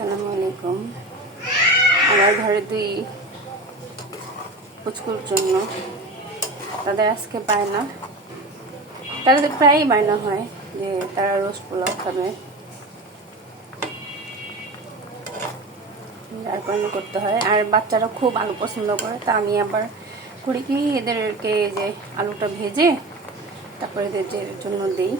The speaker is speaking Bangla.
আসসালামু আলাইকুম। আমার ঘরে দুই পুচকুর জন্য তাদের আজকে বায়না, তাদের প্রায়ই বায়না হয় যে তারা রোস্ট পোলাও খাবে, যার কারণে করতে হয়। আর বাচ্চারা খুব আলু পছন্দ করে, তা আমি আবার করি কি এদেরকে যে আলুটা ভেজে তারপরে এদের জন্য দিই।